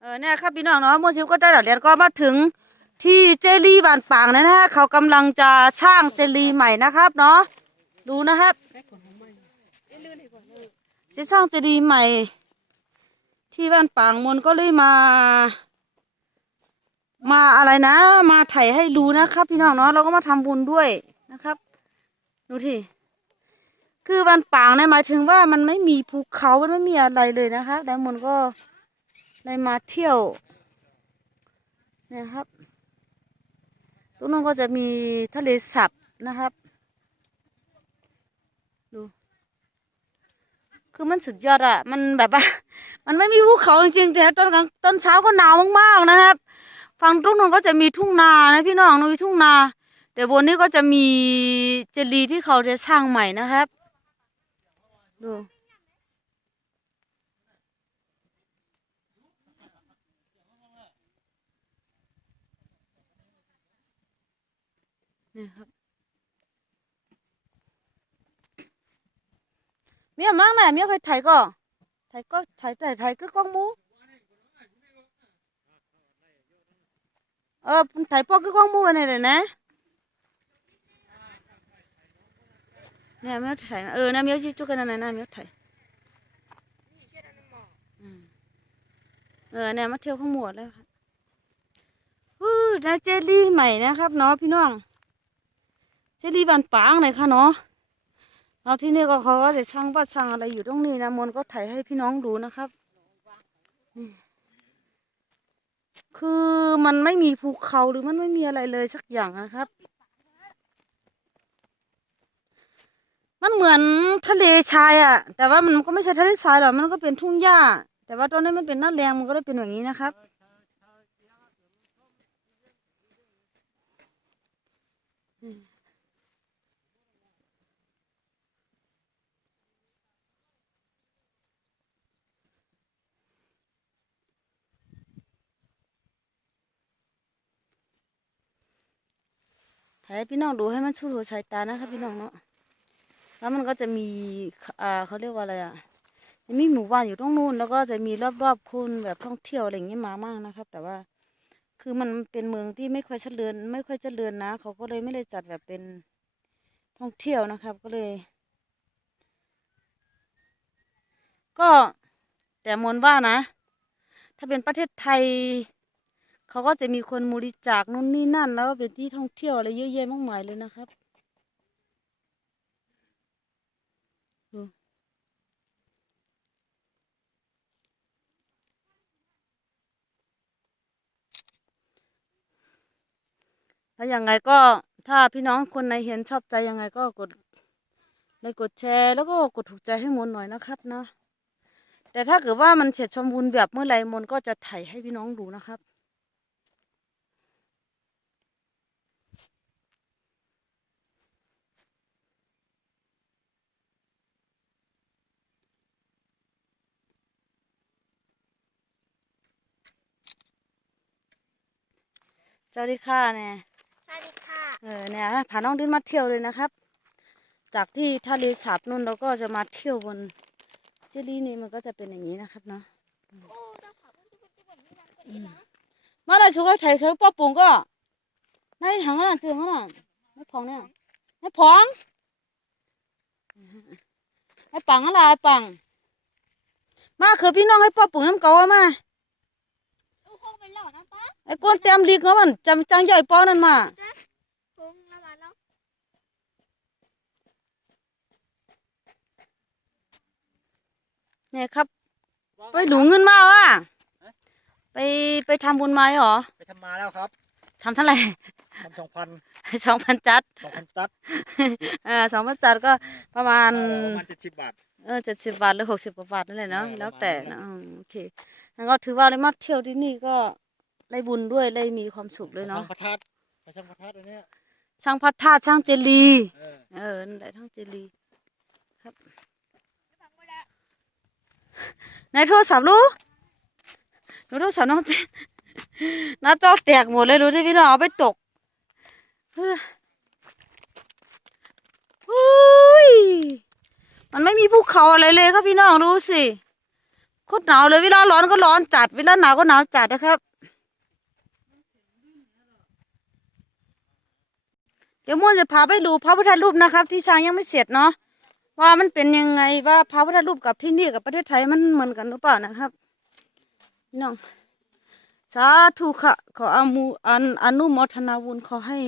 เออเนี่ยครับพี่น้องเนาะโมชิวก็ได้เรียนก็มาถึงที่เจลีบานปางนะฮะเขากำลังจะสร้างเจลีใหม่นะครับเนาะดูนะครับจะสร้างเจดีย์ใหม่ ที่บ้านปางมนก็เลยมา มาอะไรนะ มาไถให้ดูนะครับ พี่น้องเนาะเราก็มาทำบุญด้วยนะครับ ดูที่คือบ้านปางเนี่ยหมายถึงว่ามันไม่มีภูเขามันไม่มีอะไรเลยนะคะแล้วมนก็ เลยมาเที่ยวนี่ยครับตรงนั้นก็จะมีทะเลสับนะครับ ดู คือมันสุดยอดอะมันแบบว่า มันไม่มีภูเขาจริงๆแต่ตอนกลางตอนเช้าก็หนาวมากๆนะครับ ฝั่งตรงนู้นก็จะมีทุ่งนานะพี่น้องนะมีทุ่งนาเดี๋ยวบนนี้ก็จะมีเจดีย์ที่เขาจะสร้างใหม่นะครับ ดู นี่ครับเมียมั่งไหนเมียเคยถ่ายก็ถ่ายก็ถ่ายถ่ายถ่ายก็กล้องมูเออถ่ายพอก็กล้องมูกันเลยนะเนี่ยไม่ถ่ายเออนะเมียวจีจุกันนั่นนะเมียวถ่ายเออเนี่ยมาเที่ยวข้างหมวดแล้วครับฮู้นะเจลลี่ใหม่นะครับเนาะพี่น้อง จลลี่บานปางเลยค่ะเนาะเราที่นี่ก็เขาก็จะช่างบ้านช่างอะไรอยู่ตรงนี้นะมนก็ถ่ายให้พี่น้องดูนะครับ คือมันไม่มีภูเขาหรือมันไม่มีอะไรเลยสักอย่างนะครับ มันเหมือนทะเลทรายอะแต่ว่ามันก็ไม่ใช่ทะเลทรายหรอกมันก็เป็นทุ่งหญ้า แต่ว่าตอนนี้มันเป็นหน้าแรงมันก็ได้เป็นแบบนี้นะครับถ่า ให้พี่น้องดูให้มันชูหัวสายตานะครับพี่น้องเนาะแล้วมันก็จะมีอ่าเขาเรียกว่าอะไรอะจะมีหมู่บ้านอยู่ตรงนู้นแล้วก็จะมีรอบๆคุณแบบท่องเที่ยวอะไรอย่างเงี้ยมามากนะครับ แต่ว่าคือมันเป็นเมืองที่ไม่ค่อยเจริญไม่ค่อยเจริญนะ เขาก็เลยไม่ได้จัดแบบเป็นท่องเที่ยวนะครับ ก็เลย ก็แต่มนว่านะ ถ้าเป็นประเทศไทย เขาก็จะมีคนบริจาคนู่นนี่นั่น แล้วก็เป็นที่ท่องเที่ยวอะไรเยอะแยะมากมายเลยนะครับดูแล้วยังไงก็ถ้าพี่น้องคนไหนเห็นชอบใจยังไงก็กดไลค์กดแชร์ แล้วก็กดถูกใจให้มนหน่อยนะครับนะแต่ถ้าเกิดว่ามันเสร็จสมบูรณ์แบบเมื่อไหร่มนก็จะถ่ายให้พี่น้องดูนะครับ เจ้าดิค่ะเนี่ยสวัสดีค่ะเออเนี่ยพาน้องดินมาเที่ยวเลยนะครับ จากที่ทะเลสาบนุ่นเราก็จะมาเที่ยวบนเจลีนี่มันก็จะเป็นอย่างนี้นะครับเนาะโอ้เจ้าขาเพิ่งจะเป็นที่แบบนี้นะมาเลยช่วยถ่ายเธอป้าปุ๋งก็ในถังอะเจอมั้งอะไม่พองเนี่ยไม่พองไอ้ปังอะไรไอ้ปัง มาคือพี่น้องให้ป้าปุ๋งน้ำเก่าอะมาลูกคงเป็นเหล่านะป้า ไอ้ก้นเต็มลีกเขามันจำจังใหญ่ป้อนั่นมาคงน้ำมันแล้วเนี่ยครับ ไปหลูเงินมาว่ะไปไปทำบุญมาเหรอ ไปทำมาแล้วครับทำเท่าไหร่ทำสองพันสองพันจัดสองพันตัดเออสองพันจัดก็ประมาณประมาณเจ็ดสิบบาทเออเจ็ดสิบบาทหรือหกสิบกว่าบาทนั่นแหละเนาะเออแล้วประมาณแต่นั้นะนอืมโอเคแล้วก็ถือว่าได้มาเที่ยวที่นี่ก็ ได้บุญด้วยได้มีความสุขเลยช่าเนาะงพระธาตุไปช่างพระธาตุอันเนี้ยช่างพระธาตุช่างเจลีย์เออเออนั่นแหละช่างเจลีย์ครับในโทรศัพท์รู้หนูโทรศัพท์น้องหน้าจอแตกหมดเลยดูที่พี่น้องเอาไปตกเฮ้ยอุ้ยมันไม่มีภูเขาอะไรเลยครับพี่น้องดูสิโคตรหนาวเลยเวลาร้อนก็ร้อนจัดเวลาหนาวก็หนาวจัดนะครับ เดี๋ยวม่วนจะพาไปดูพระพุทธรูปนะครับ ที่สร้างยังไม่เสร็จเนาะว่ามันเป็นยังไงว่าพระพุทธรูปกับที่นี่กับประเทศไทยมันเหมือนกันหรือเปล่านะครับน้องสาธุค่ะขออามูอันอนุโมทนาบุญขอให้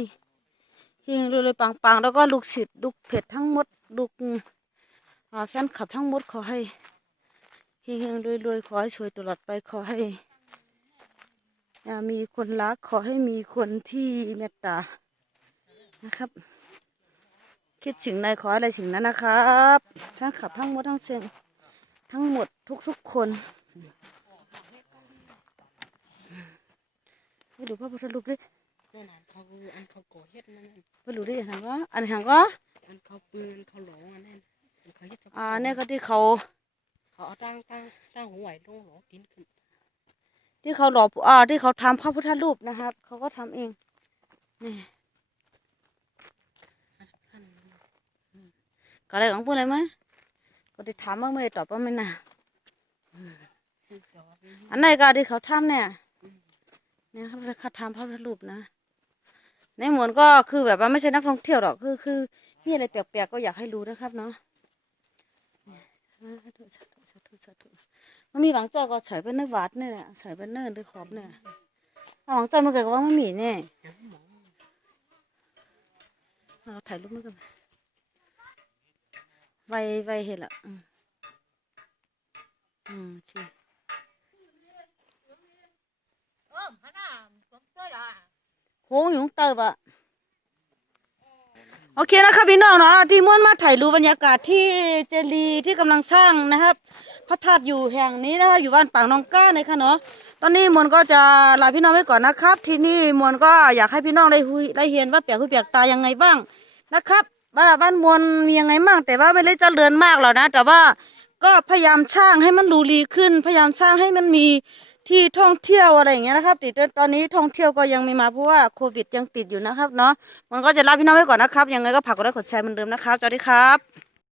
เฮงรวยๆปังๆ แล้วก็ลูกศิษย์ลูกเพจทั้งหมดลูกแฟนคลับทั้งหมดขอให้เฮงรวยๆขอให้สวยตลอดไปขอให้มีคนรักขอให้มีคนที่เมตตา นะครับ คิดสิ่งใดขออะไรสิ่งนั้นนะครับทั้งขับทั้งหมดทั้งเสียงทั้งหมดทุกๆคนไปดูพระพุทธรูปดินั่นน่ะเขาอันเขาก่อเฮ็ดนั่นน่ะไปดูดิหันว่าอันหันก็อันเขาปืนอันเขาหลงอันนั้นอันเขาเฮ็ดอ่าเนี่ยก็ที่เขาเขาเอาตั้งตั้งตั้งหัวไหวลงหลอกินขึ้นที่เขาหล่ออ่าที่เขาทำพระพุทธรูปนะครับ เขาก็ทำเองนี่ ห้าสิบพัน ก็อะไรของพูดอะไรไหมก็ได้ถามบ้างไหมตอบว่าไม่น่าคือเขาเอาไปอันไหนก็ที่เขาทำเนี่ยเนี่ยเขาเขาทำพระพุทธรูปนะในหมวนก็คือแบบว่าไม่ใช่นักท่องเที่ยวหรอกคือคือมีอะไรแปลกๆก็อยากให้รู้นะครับเนาะเนี่ยสาธุสาธุสาธุสาธุมันมีหวังจ้อยก็ใส่เป็นเนื้อวัดเนี่ยแหละใส่เป็นเนื้อด้วยขอบเนี่ยเอาหวังจ้อยมันเกิดกับว่ามันมีเนี่ยหยังหมอเอาถ่ายรูปมันกัน ไวไวเห็นละอืมอืมโอเคเออพน้าผมช่วยละโค้งอยู่เติบะโอเคนะครับพี่น้องเนาะที่ม่วนมาถ่ายรูปบรรยากาศที่เจดีที่กำลังสร้างนะครับพระธาตุอยู่แห่งนี้นะคะอยู่บ้านปางนองก้าเลยค่ะเนาะตอนนี้มนก็จะลาพี่น้องไว้ก่อนนะครับ ที่นี่มนก็อยากให้พี่น้องได้หุยได้เห็นว่าเปียกหุยเปียกตายังไงบ้างนะครับ ว่าบ้านมนมียังไงมากแต่ว่าไม่ได้เจริญมากหรอกนะ แต่ว่าก็พยายามสร้างให้มันดูดีขึ้น พยายามสร้างให้มันมีที่ท่องเที่ยวอะไรอย่างเงี้ยนะครับติดตอนนี้ท่องเที่ยวก็ยังไม่มาเพราะว่าโควิดยังติดอยู่นะครับเนาะมันก็จะลาพี่น้องไว้ก่อนนะครับยังไงก็ฝากกดไลค์กดแชร์เหมือนเดิมนะครับสวัสดีครับ